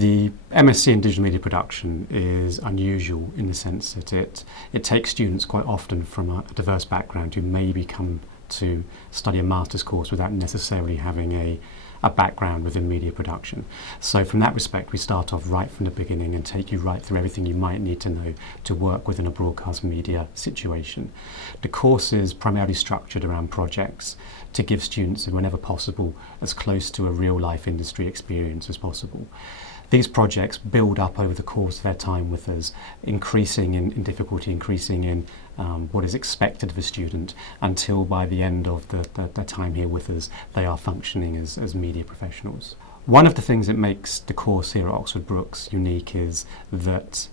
The MSc in digital media production is unusual in the sense that it takes students quite often from a diverse background who maybe come to study a master's course without necessarily having a background within media production. So from that respect, we start off right from the beginning and take you right through everything you might need to know to work within a broadcast media situation. The course is primarily structured around projects to give students, whenever possible, as close to a real-life industry experience as possible. These projects build up over the course of their time with us, increasing in difficulty, increasing in what is expected of a student, until by the end of the time here with us, they are functioning as media professionals. One of the things that makes the course here at Oxford Brookes unique is that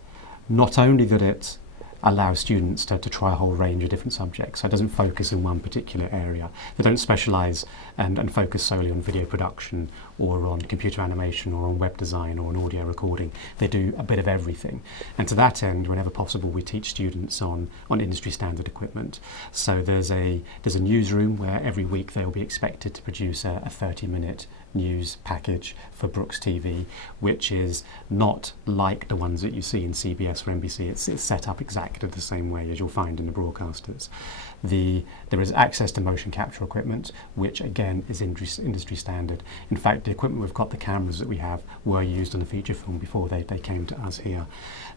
not only that it allows students to try a whole range of different subjects. So it doesn't focus in one particular area. They don't specialise and focus solely on video production or on computer animation or on web design or on audio recording. They do a bit of everything. And to that end, whenever possible, we teach students on industry standard equipment. So there's a newsroom where every week they will be expected to produce a 30-minute news package for Brookes TV, which is not like the ones that you see in CBS or NBC. It's set up exactly the same way as you'll find in the broadcasters. There is access to motion capture equipment, which again is industry standard. In fact, the equipment we've got, the cameras that we have, were used on a feature film before they came to us here.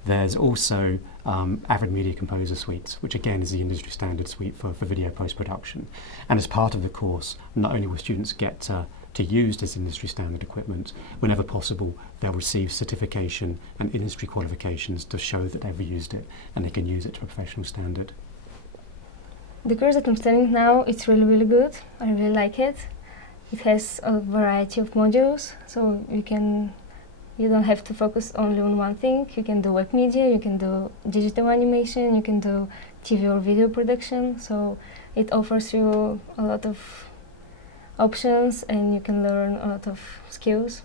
There's also Avid Media Composer suites, which again is the industry standard suite for video post-production. And as part of the course, not only will students get to use this industry standard equipment, whenever possible they'll receive certification and industry qualifications to show that they've used it and they can use it to a professional standard. The course that I'm studying now, it's really good. I really like it. It has a variety of modules, so you don't have to focus only on one thing. You can do web media, you can do digital animation, you can do TV or video production, so it offers you a lot of options and you can learn a lot of skills.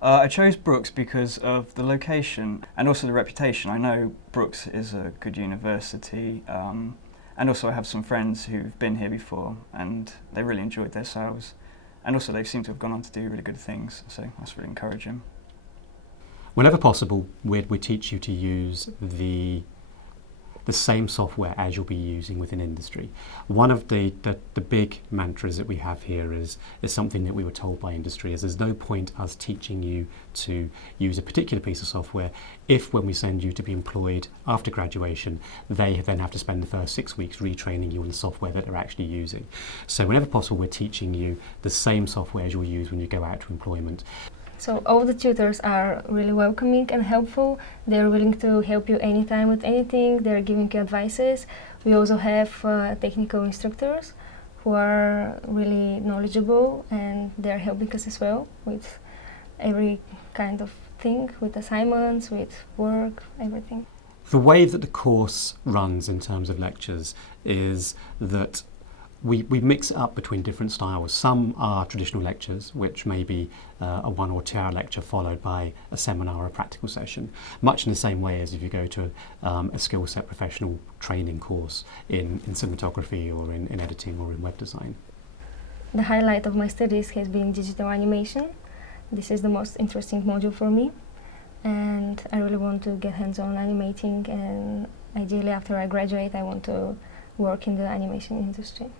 I chose Brookes because of the location and also the reputation. I know Brookes is a good university, and also I have some friends who've been here before and they really enjoyed their sales, and also they seem to have gone on to do really good things, so that's really encouraging. Whenever possible, we teach you to use the same software as you'll be using within industry. One of the big mantras that we have here is something that we were told by industry, is there's no point us teaching you to use a particular piece of software if, when we send you to be employed after graduation, they then have to spend the first 6 weeks retraining you on the software that they're actually using. So whenever possible, we're teaching you the same software as you'll use when you go out to employment. So all the tutors are really welcoming and helpful. They're willing to help you anytime with anything. They're giving you advices. We also have technical instructors who are really knowledgeable, and they're helping us as well with every kind of thing, with assignments, with work, everything. The way that the course runs in terms of lectures is that we mix it up between different styles. Some are traditional lectures, which may be a 1 or 2 hour lecture followed by a seminar or a practical session, much in the same way as if you go to a skill set professional training course in cinematography or in editing or in web design. The highlight of my studies has been digital animation. This is the most interesting module for me, and I really want to get hands-on animating, and ideally after I graduate I want to work in the animation industry.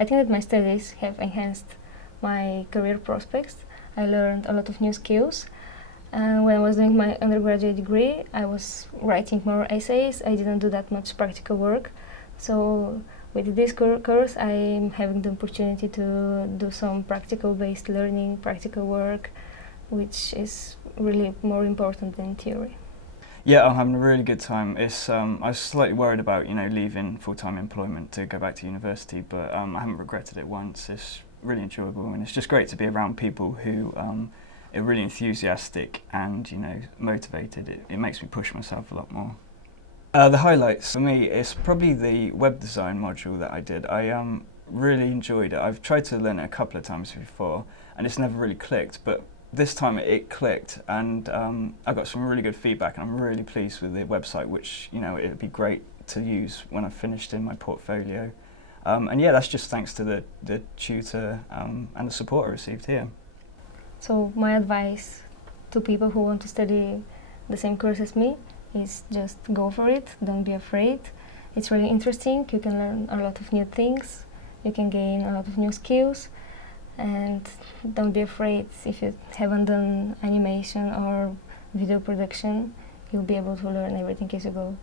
I think that my studies have enhanced my career prospects. I learned a lot of new skills. When I was doing my undergraduate degree, I was writing more essays. I didn't do that much practical work. So with this course, I'm having the opportunity to do some practical-based learning, practical work, which is really more important than theory. Yeah, I'm having a really good time. I was slightly worried about, leaving full-time employment to go back to university, but I haven't regretted it once. It's really enjoyable, and it's just great to be around people who are really enthusiastic and, motivated. It makes me push myself a lot more. The highlights for me is probably the web design module that I did. I really enjoyed it. I've tried to learn it a couple of times before, and it's never really clicked, but this time it clicked, and I got some really good feedback, and I'm really pleased with the website, which it'd be great to use when I've finished in my portfolio. And yeah, that's just thanks to the tutor and the support I received here. So my advice to people who want to study the same course as me is just go for it, don't be afraid. It's really interesting, you can learn a lot of new things, you can gain a lot of new skills, and don't be afraid if you haven't done animation or video production, you'll be able to learn everything as you go.